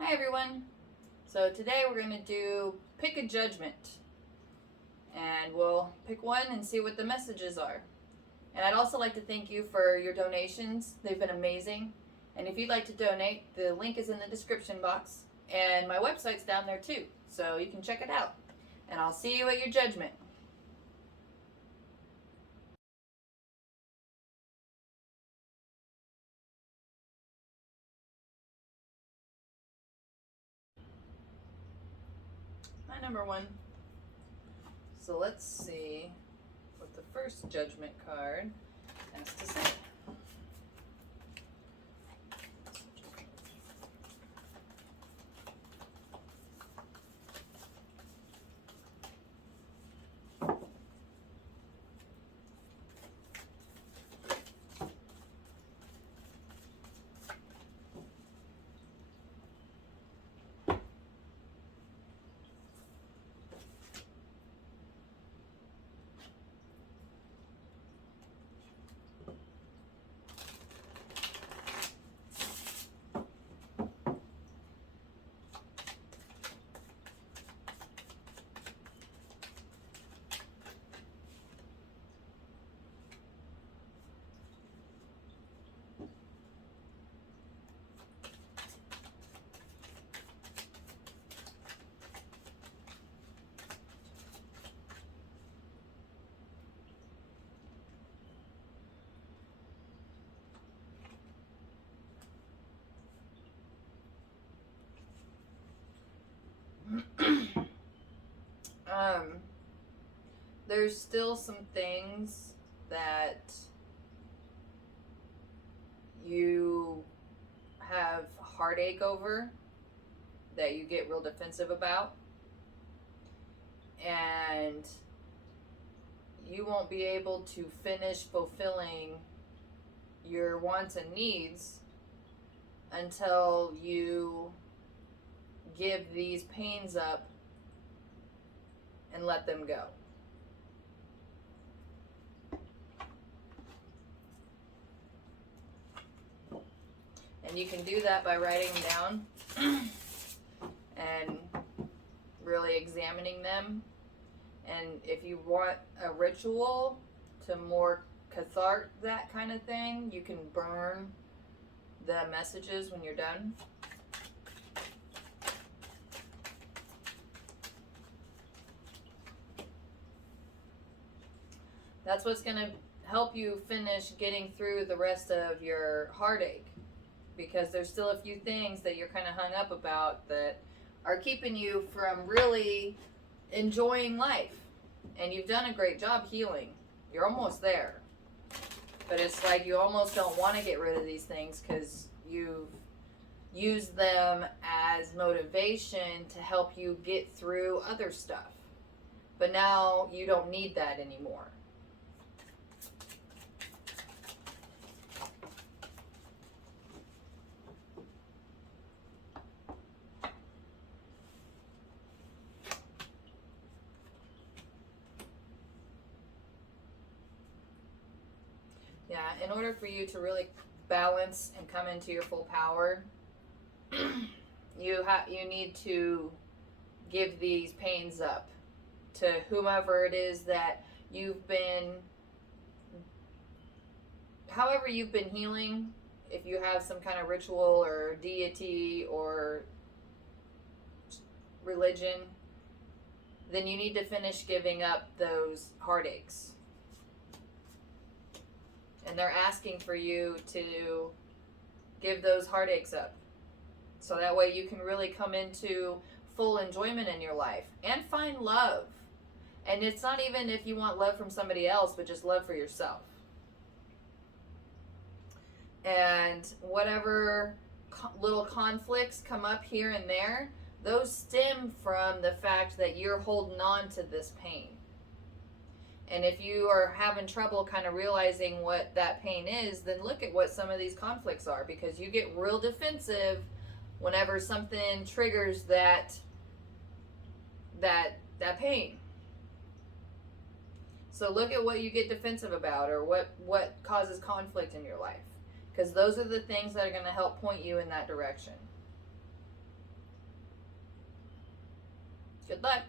Hi everyone. So today we're going to do pick a judgment, and we'll pick one and see what the messages are. And I'd also like to thank you for your donations. They've been amazing. And if you'd like to donate, the link is in the description box, and my website's down there too, so you can check it out. And I'll see you at your judgment. My number one. So let's see what the first judgment card has to say. um, there's still some things that you have heartache over, that you get real defensive about, and you won't be able to finish fulfilling your wants and needs until you give these pains up and let them go. And you can do that by writing them down and really examining them. And if you want a ritual to more cathartic, that kind of thing, you can burn the messages when you're done. That's what's going to help you finish getting through the rest of your heartache, because there's still a few things that you're kind of hung up about that are keeping you from really enjoying life. And you've done a great job healing. You're almost there. But it's like you almost don't want to get rid of these things because you've used them as motivation to help you get through other stuff. But now you don't need that anymore. Yeah, in order for you to really balance and come into your full power, you need to give these pains up to whomever it is that you've been, however you've been healing. If you have some kind of ritual or deity or religion, then you need to finish giving up those heartaches. And they're asking for you to give those heartaches up, so that way you can really come into full enjoyment in your life and find love. And it's not even if you want love from somebody else, but just love for yourself. And whatever little conflicts come up here and there, those stem from the fact that you're holding on to this pain. And if you are having trouble kind of realizing what that pain is, then look at what some of these conflicts are, because you get real defensive whenever something triggers that pain. So look at what you get defensive about, or what causes conflict in your life, because those are the things that are going to help point you in that direction. Good luck.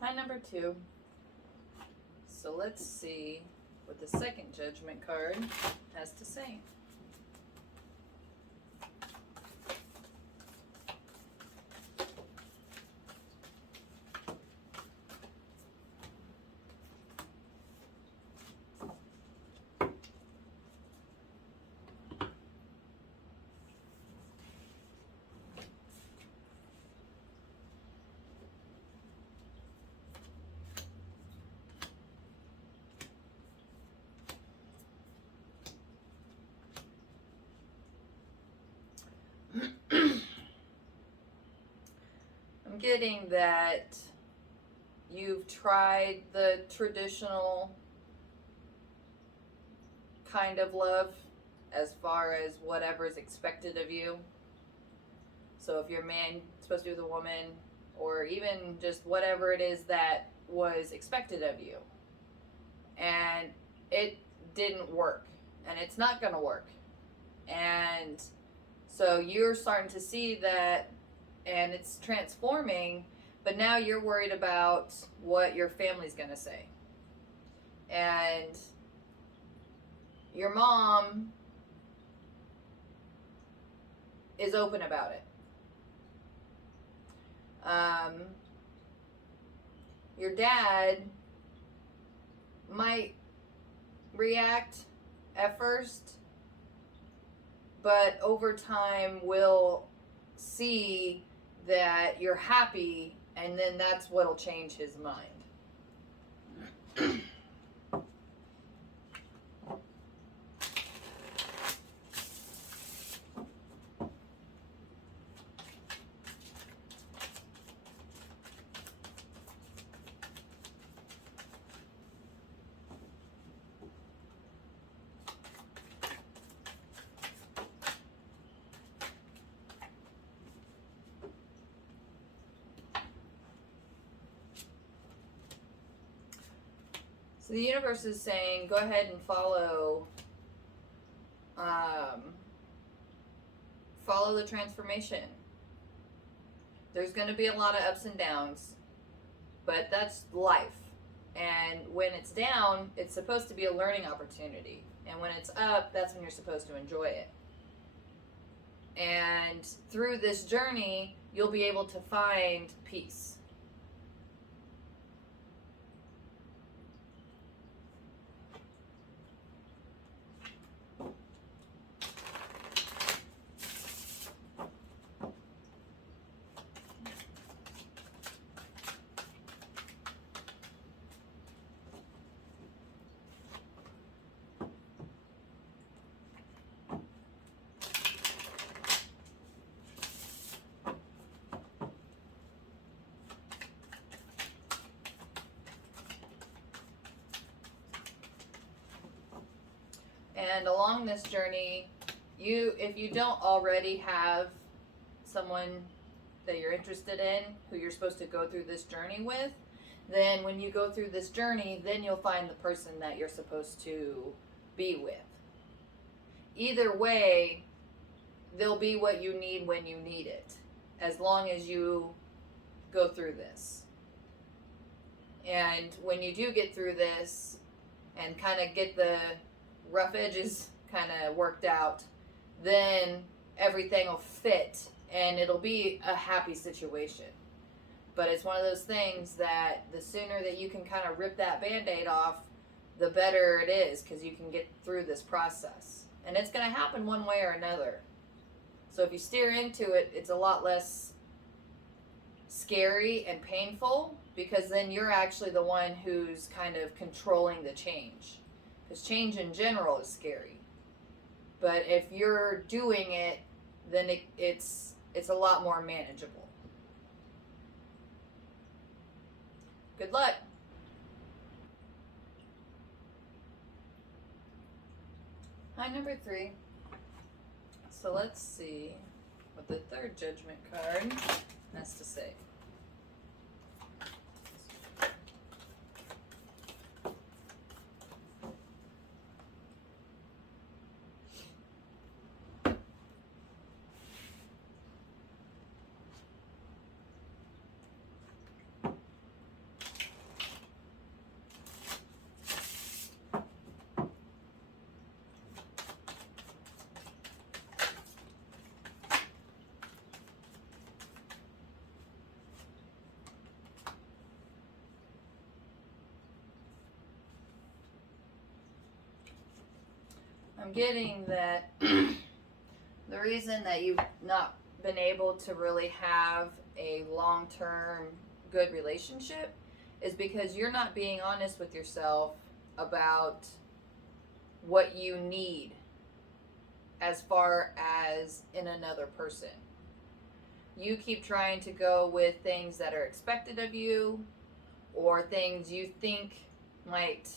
Hi, number 2. So let's see what the second judgment card has to say. I'm getting that you've tried the traditional kind of love as far as whatever is expected of you. So if you're a man, supposed to be with a woman, or even just whatever it is that was expected of you. And it didn't work. And it's not going to work. And so you're starting to see that, and it's transforming, but now you're worried about what your family's going to say. And your mom is open about it. Your dad might react at first, but over time will see that you're happy, and then that's what'll change his mind. So the universe is saying, go ahead and follow the transformation. There's going to be a lot of ups and downs, but that's life. And when it's down, it's supposed to be a learning opportunity. And when it's up, that's when you're supposed to enjoy it. And through this journey, you'll be able to find peace. And along this journey, if you don't already have someone that you're interested in, who you're supposed to go through this journey with, then when you go through this journey, then you'll find the person that you're supposed to be with. Either way, they'll be what you need when you need it, as long as you go through this. And when you do get through this and kind of get the rough edges kind of worked out, then everything will fit and it'll be a happy situation. But it's one of those things that the sooner that you can kind of rip that Band-Aid off, the better it is, because you can get through this process. And it's going to happen one way or another. So if you steer into it, it's a lot less scary and painful, because then you're actually the one who's kind of controlling the change. Because change in general is scary. But if you're doing it, then it's a lot more manageable. Good luck. Hi, number 3. So let's see what the third judgment card has to say. I'm getting that the reason that you've not been able to really have a long-term good relationship is because you're not being honest with yourself about what you need as far as in another person. You keep trying to go with things that are expected of you or things you think might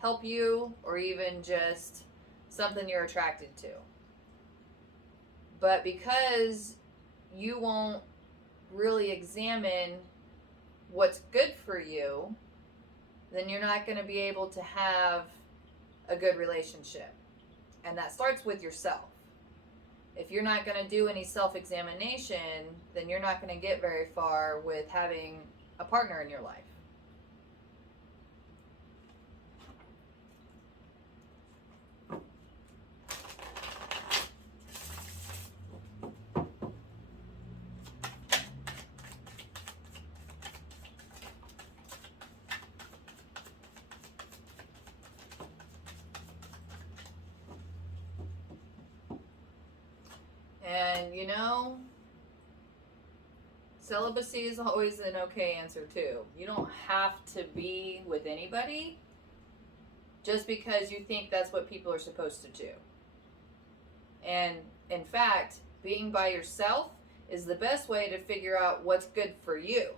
help you or even just something you're attracted to. But because you won't really examine what's good for you, then you're not going to be able to have a good relationship. And that starts with yourself. If you're not going to do any self-examination, then you're not going to get very far with having a partner in your life. And you know, celibacy is always an okay answer too. You don't have to be with anybody just because you think that's what people are supposed to do. And in fact, being by yourself is the best way to figure out what's good for you.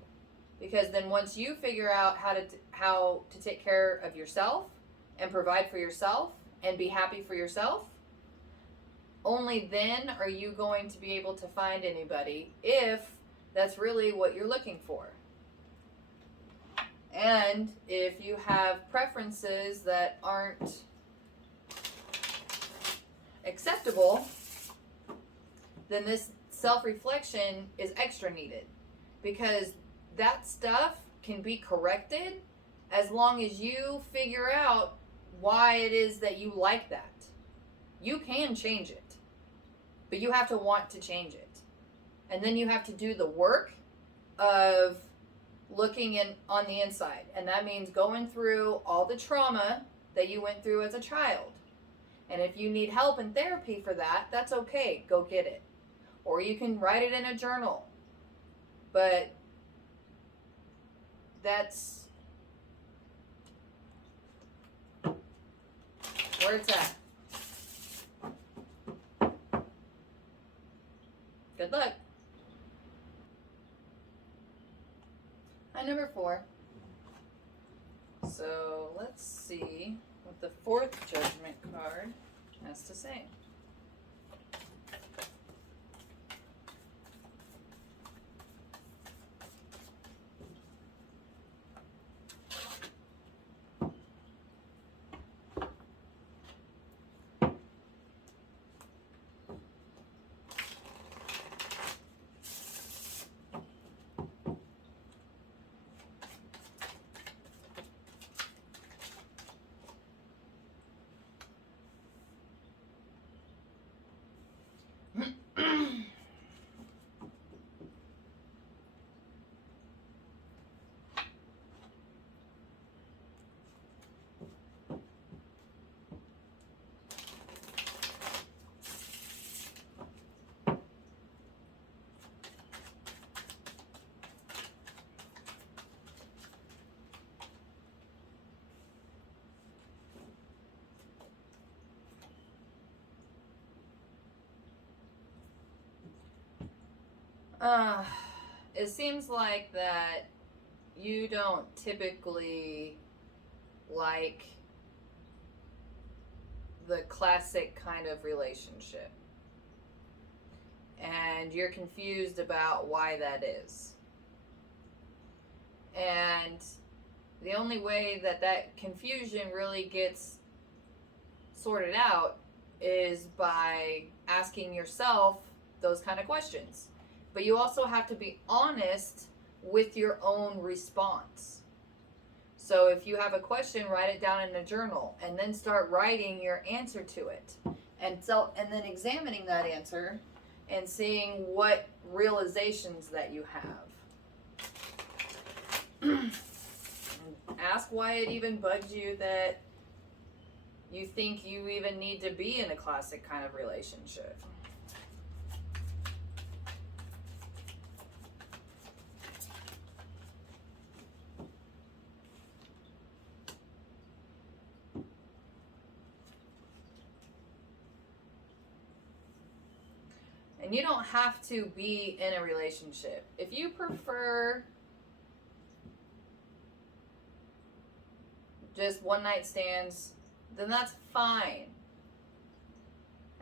Because then once you figure out how to take care of yourself and provide for yourself and be happy for yourself, only then are you going to be able to find anybody if that's really what you're looking for. And if you have preferences that aren't acceptable, then this self-reflection is extra needed, because that stuff can be corrected as long as you figure out why it is that you like that. You can change it, but you have to want to change it. And then you have to do the work of looking in on the inside. And that means going through all the trauma that you went through as a child. And if you need help and therapy for that, that's okay. Go get it. Or you can write it in a journal. But that's where it's at. Good luck. Hi, number 4. So let's see what the 4th judgment card has to say. It seems like that you don't typically like the classic kind of relationship. And you're confused about why that is. And the only way that that confusion really gets sorted out is by asking yourself those kind of questions. But you also have to be honest with your own response. So if you have a question, write it down in a journal and then start writing your answer to it. And then examining that answer and seeing what realizations that you have. Ask why it even bugs you that you think you even need to be in a classic kind of relationship. And you don't have to be in a relationship. If you prefer just one night stands, then that's fine.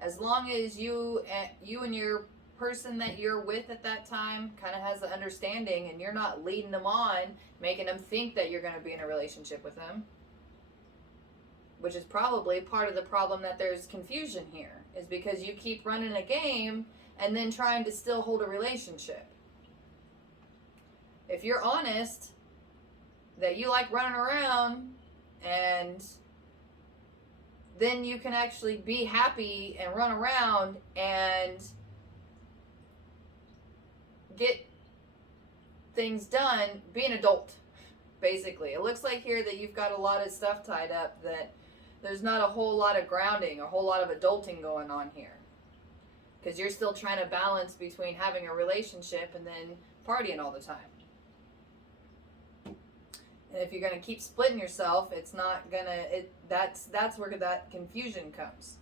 As long as you and your person that you're with at that time kind of has the understanding, and you're not leading them on, making them think that you're going to be in a relationship with them, which is probably part of the problem that there's confusion here, is because you keep running a game and then trying to still hold a relationship. If you're honest that you like running around, and then you can actually be happy and run around and get things done, be an adult, basically. It looks like here that you've got a lot of stuff tied up, that there's not a whole lot of grounding, a whole lot of adulting going on here. Because you're still trying to balance between having a relationship and then partying all the time. And if you're going to keep splitting yourself, it's not going to, that's where that confusion comes.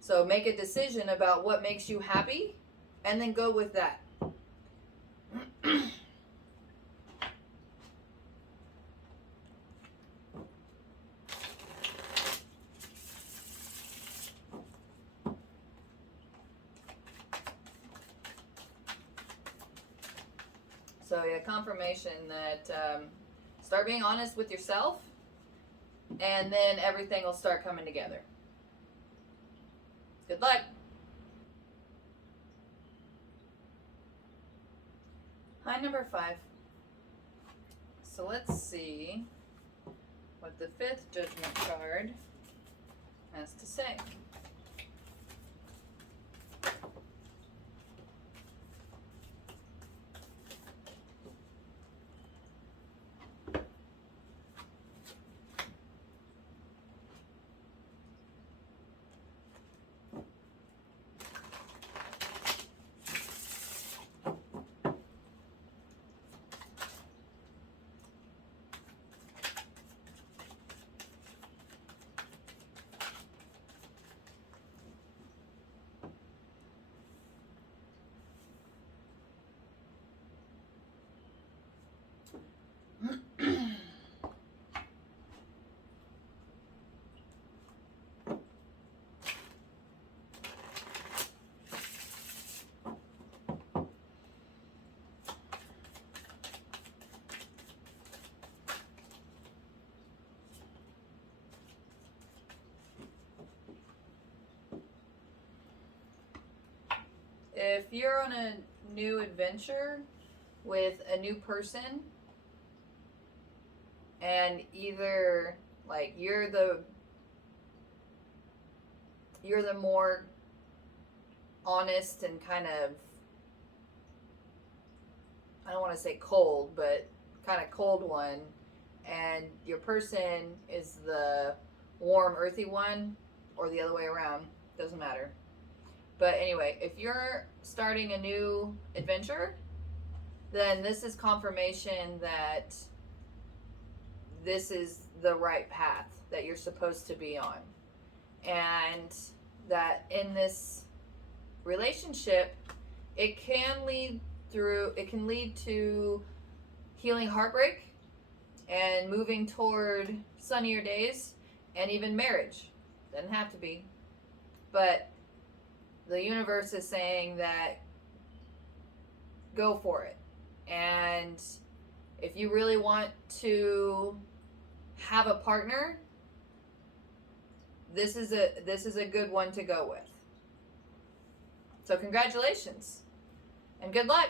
So make a decision about what makes you happy, and then go with that. So yeah, confirmation that start being honest with yourself, and then everything will start coming together. Good luck. Hi, number 5. So let's see what the 5th Judgment card has to say. If you're on a new adventure with a new person, and either like you're the more honest and kind of, I don't want to say cold, but kind of cold one, and your person is the warm, earthy one, or the other way around, doesn't matter. But anyway, if you're starting a new adventure, then this is confirmation that this is the right path that you're supposed to be on. And that in this relationship, it can lead to healing heartbreak and moving toward sunnier days, and even marriage. Doesn't have to be. But the universe is saying that go for it. And if you really want to have a partner, this is a good one to go with. So congratulations and good luck.